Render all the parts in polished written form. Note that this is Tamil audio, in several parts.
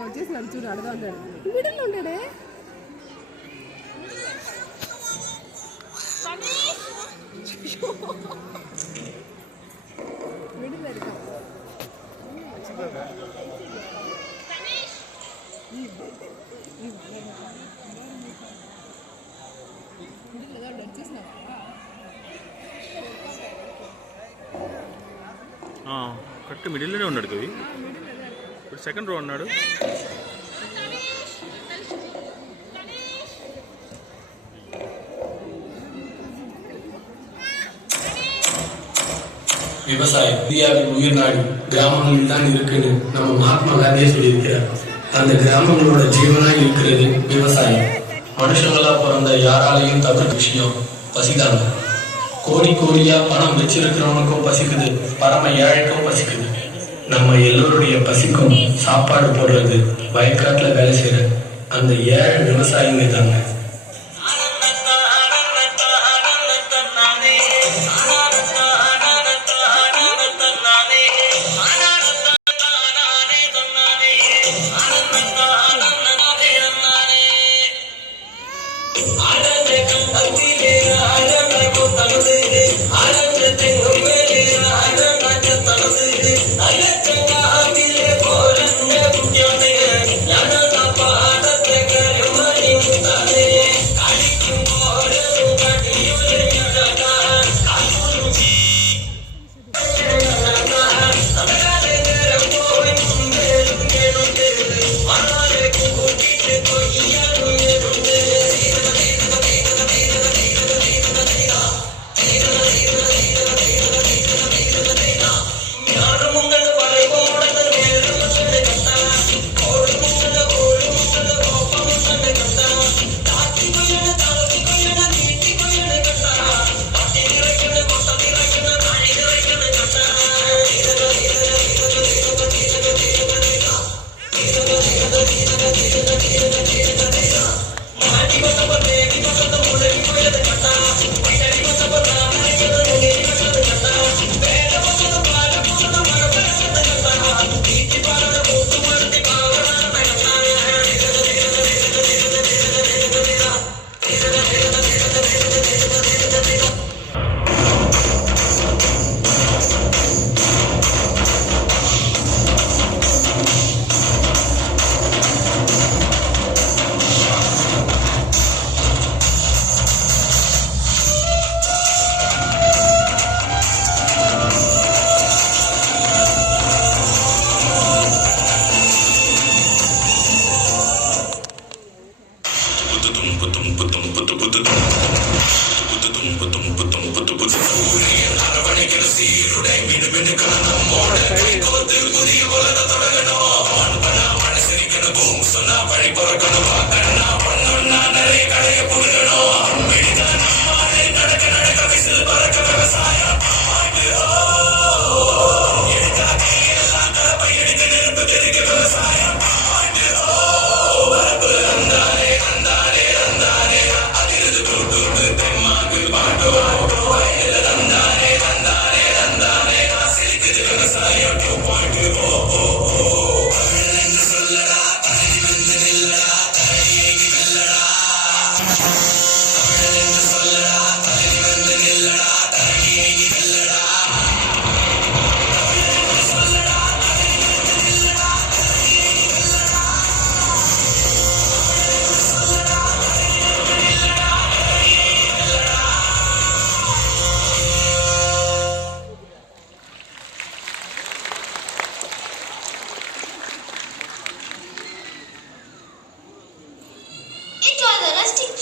వచ్చేసినాడు చూడు, అడగా ఉంటాడు మిడిల్లో ఉంటాడే. మిడిల్ ఎడతాం కరెక్ట్ మిడిల్లోనే ఉన్నాడు కవి. ఇప్పుడు సెకండ్ రో అన్నాడు. விவசாயம் இந்தியாவின் உயிர் நாடி கிராமங்களில் தான் இருக்குன்னு நம்ம மகாத்மா காந்தியே சொல்லியிருக்கிறார். அந்த கிராமங்களோட ஜீவனா இருக்கிறது விவசாயம். மனுஷங்களா பிறந்த யாராலையும் தவிர்க்க விஷயம் பசிதாங்க. கோடி கோடியா பணம் வச்சிருக்கிறவனுக்கும் பசிக்குது, பரம ஏழைக்கும் பசிக்குது. நம்ம எல்லோருடைய பசிக்கும் சாப்பாடு போடுறது வயக்காட்டுல வேலை செய்யற அந்த ஏழை விவசாயிங்க தாங்க.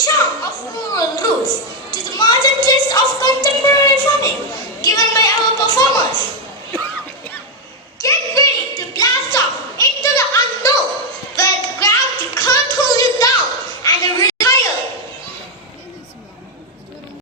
Charm of rural roots to the modern twist of contemporary farming given by our performers.